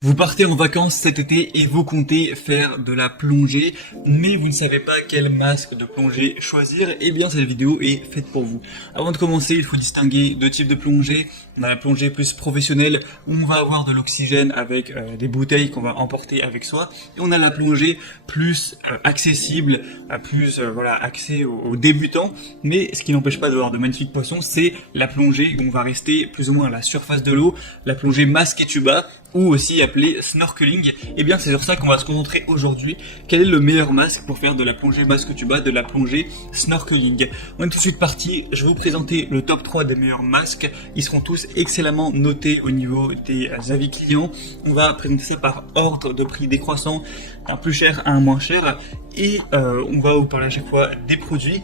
Vous partez en vacances cet été et vous comptez faire de la plongée, mais vous ne savez pas quel masque de plongée choisir. Eh bien, cette vidéo est faite pour vous. Avant de commencer, il faut distinguer deux types de plongée. On a la plongée plus professionnelle, où on va avoir de l'oxygène avec des bouteilles qu'on va emporter avec soi. Et on a la plongée plus accessible, voilà, accès aux débutants. Mais ce qui n'empêche pas d'avoir de magnifiques poissons, c'est la plongée où on va rester plus ou moins à la surface de l'eau, la plongée masque et tuba, ou aussi appelé snorkeling. Et bien c'est sur ça qu'on va se concentrer aujourd'hui. Quel est le meilleur masque pour faire de la plongée masque tuba, de la plongée snorkeling? On est tout de suite parti, je vais vous présenter le top 3 des meilleurs masques. Ils seront tous excellemment notés au niveau des avis clients. On va présenter ça par ordre de prix décroissant, d'un plus cher à un moins cher. Et on va vous parler à chaque fois des produits.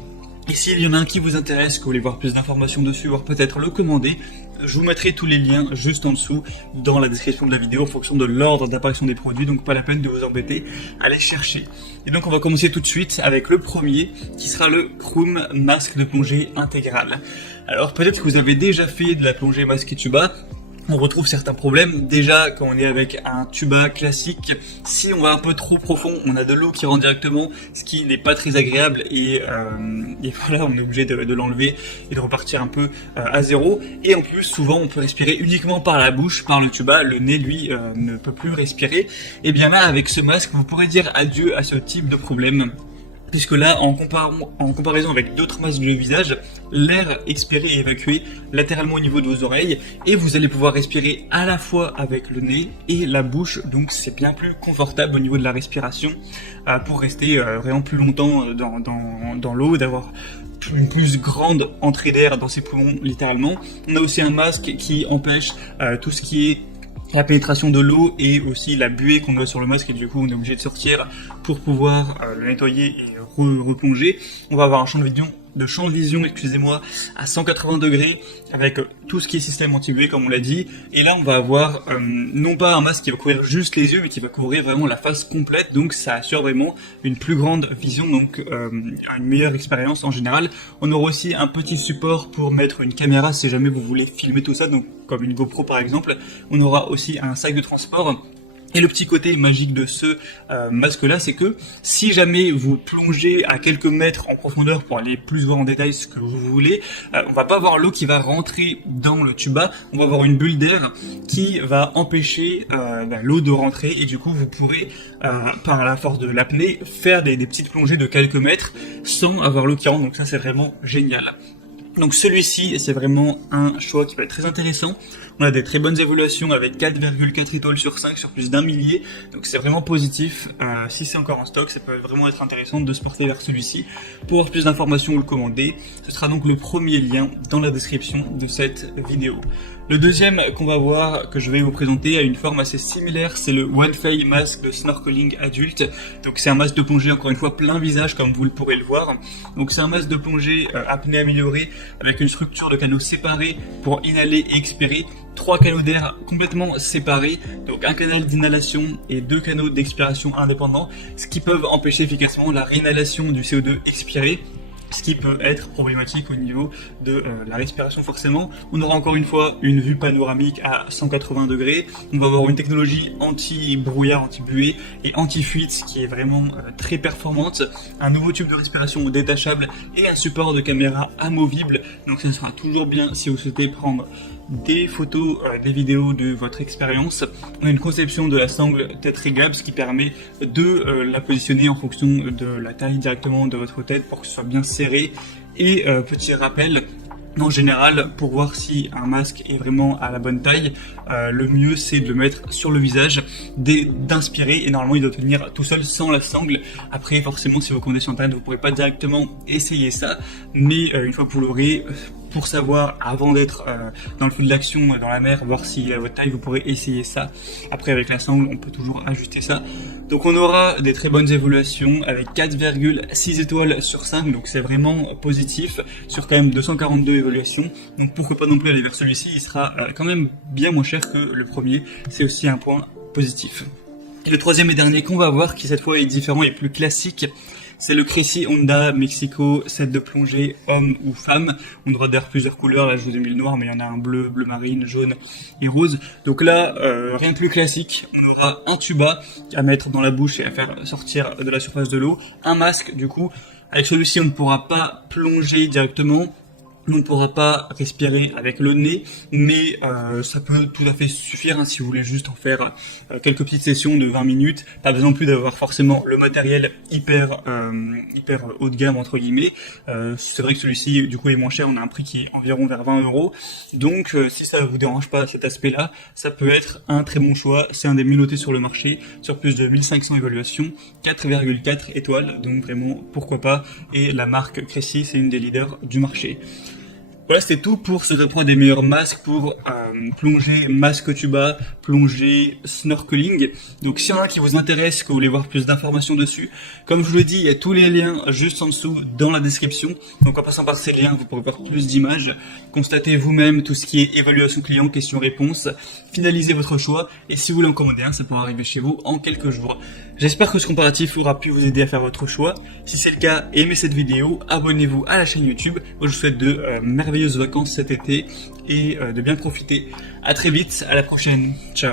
Et s'il y en a un qui vous intéresse, que vous voulez voir plus d'informations dessus, voire peut-être le commander, je vous mettrai tous les liens juste en dessous dans la description de la vidéo en fonction de l'ordre d'apparition des produits, donc pas la peine de vous embêter à les chercher. Et donc on va commencer tout de suite avec le premier, qui sera le Chrome masque de plongée intégral. Alors peut-être que vous avez déjà fait de la plongée masque et tuba. On retrouve certains problèmes. Déjà, quand on est avec un tuba classique, si on va un peu trop profond, on a de l'eau qui rentre directement, ce qui n'est pas très agréable et voilà, on est obligé de l'enlever et de repartir un peu à zéro. Et en plus, souvent, on peut respirer uniquement par la bouche, par le tuba. Le nez, lui, ne peut plus respirer. Et bien là, avec ce masque, vous pourrez dire adieu à ce type de problème. Puisque là, en comparaison avec d'autres masques de visage, l'air expiré est évacué latéralement au niveau de vos oreilles et vous allez pouvoir respirer à la fois avec le nez et la bouche, donc c'est bien plus confortable au niveau de la respiration pour rester vraiment plus longtemps dans l'eau, d'avoir une plus grande entrée d'air dans ses poumons littéralement. On a aussi un masque qui empêche tout ce qui est la pénétration de l'eau et aussi la buée qu'on a sur le masque, et du coup on est obligé de sortir pour pouvoir le nettoyer et replonger. On va avoir un champ de vision, excusez-moi, à 180 degrés avec tout ce qui est système anti-buée comme on l'a dit. Et là on va avoir non pas un masque qui va couvrir juste les yeux, mais qui va couvrir vraiment la face complète, donc ça assure vraiment une plus grande vision, donc une meilleure expérience en général. On aura aussi un petit support pour mettre une caméra si jamais vous voulez filmer tout ça, donc comme une GoPro par exemple. On aura aussi un sac de transport. Et le petit côté magique de ce masque-là, c'est que si jamais vous plongez à quelques mètres en profondeur pour aller plus voir en détail ce que vous voulez, on va pas avoir l'eau qui va rentrer dans le tuba, on va avoir une bulle d'air qui va empêcher l'eau de rentrer, et du coup vous pourrez, par la force de l'apnée, faire des petites plongées de quelques mètres sans avoir l'eau qui rentre, donc ça c'est vraiment génial. Donc celui-ci, c'est vraiment un choix qui va être très intéressant. On a des très bonnes évaluations avec 4,4 étoiles sur 5 sur plus d'un millier. Donc c'est vraiment positif. Si c'est encore en stock, ça peut vraiment être intéressant de se porter vers celui-ci. Pour avoir plus d'informations ou le commander, ce sera donc le premier lien dans la description de cette vidéo. Le deuxième qu'on va voir, que je vais vous présenter, a une forme assez similaire, c'est le OneFey masque de snorkeling adulte. Donc c'est un masque de plongée, encore une fois, plein visage comme vous le pourrez le voir. Donc c'est un masque de plongée apnée améliorée avec une structure de canaux séparés pour inhaler et expirer. 3 canaux d'air complètement séparés, donc un canal d'inhalation et 2 canaux d'expiration indépendants, ce qui peuvent empêcher efficacement la réinhalation du CO2 expiré, ce qui peut être problématique au niveau de la respiration forcément. On aura encore une fois une vue panoramique à 180 degrés, on va avoir une technologie anti-brouillard, anti-buée et anti-fuite qui est vraiment très performante, un nouveau tube de respiration détachable et un support de caméra amovible, donc ça sera toujours bien si vous souhaitez prendre des photos, des vidéos de votre expérience. On a une conception de la sangle tête réglable, ce qui permet de la positionner en fonction de la taille directement de votre tête pour que ce soit bien serré. Et petit rappel, en général, pour voir si un masque est vraiment à la bonne taille, le mieux c'est de le mettre sur le visage, d'inspirer, et normalement il doit tenir tout seul sans la sangle. Après forcément si vous commandez sur internet vous ne pourrez pas directement essayer ça, mais une fois que vous l'aurez, pour savoir avant d'être dans le feu de l'action, dans la mer, voir s'il est à votre taille, vous pourrez essayer ça. Après avec la sangle on peut toujours ajuster ça. Donc on aura des très bonnes évaluations avec 4,6 étoiles sur 5, donc c'est vraiment positif sur quand même 242 évaluations. Donc pourquoi pas non plus aller vers celui-ci, il sera quand même bien moins cher que le premier, c'est aussi un point positif. Et le troisième et dernier qu'on va voir, qui cette fois est différent et plus classique, C'est le Cressi Honda Mexico set de plongée homme ou femme. On aura d'ailleurs plusieurs couleurs, là je vous ai mis le noir mais il y en a un bleu, bleu marine, jaune et rose. Donc là, rien de plus classique, on aura un tuba à mettre dans la bouche et à faire sortir de la surface de l'eau, un masque du coup. Avec celui-ci on ne pourra pas plonger directement. On ne pourra pas respirer avec le nez, mais ça peut tout à fait suffire hein, si vous voulez juste en faire quelques petites sessions de 20 minutes. Pas besoin non plus d'avoir forcément le matériel hyper haut de gamme entre guillemets. C'est vrai que celui-ci du coup est moins cher, on a un prix qui est environ vers 20 €. Donc si ça vous dérange pas cet aspect-là, ça peut être un très bon choix. C'est un des mieux notés sur le marché, sur plus de 1500 évaluations, 4,4 étoiles, donc vraiment pourquoi pas. Et la marque Cressi, c'est une des leaders du marché. Voilà, c'était tout pour ce top 3 des meilleurs masques pour plongée, masque tuba, plongée, snorkeling. Donc s'il y en a un qui vous intéresse, que vous voulez voir plus d'informations dessus, comme je vous l'ai dit, il y a tous les liens juste en dessous dans la description. Donc en passant par ces liens, vous pourrez voir plus d'images, constatez vous-même tout ce qui est évaluation client, questions-réponses, finalisez votre choix, et si vous voulez en commander un, ça pourra arriver chez vous en quelques jours. J'espère que ce comparatif aura pu vous aider à faire votre choix. Si c'est le cas, aimez cette vidéo, abonnez-vous à la chaîne YouTube. Moi, je vous souhaite de merveilleuses vacances cet été et de bien profiter. À très vite, à la prochaine. Ciao.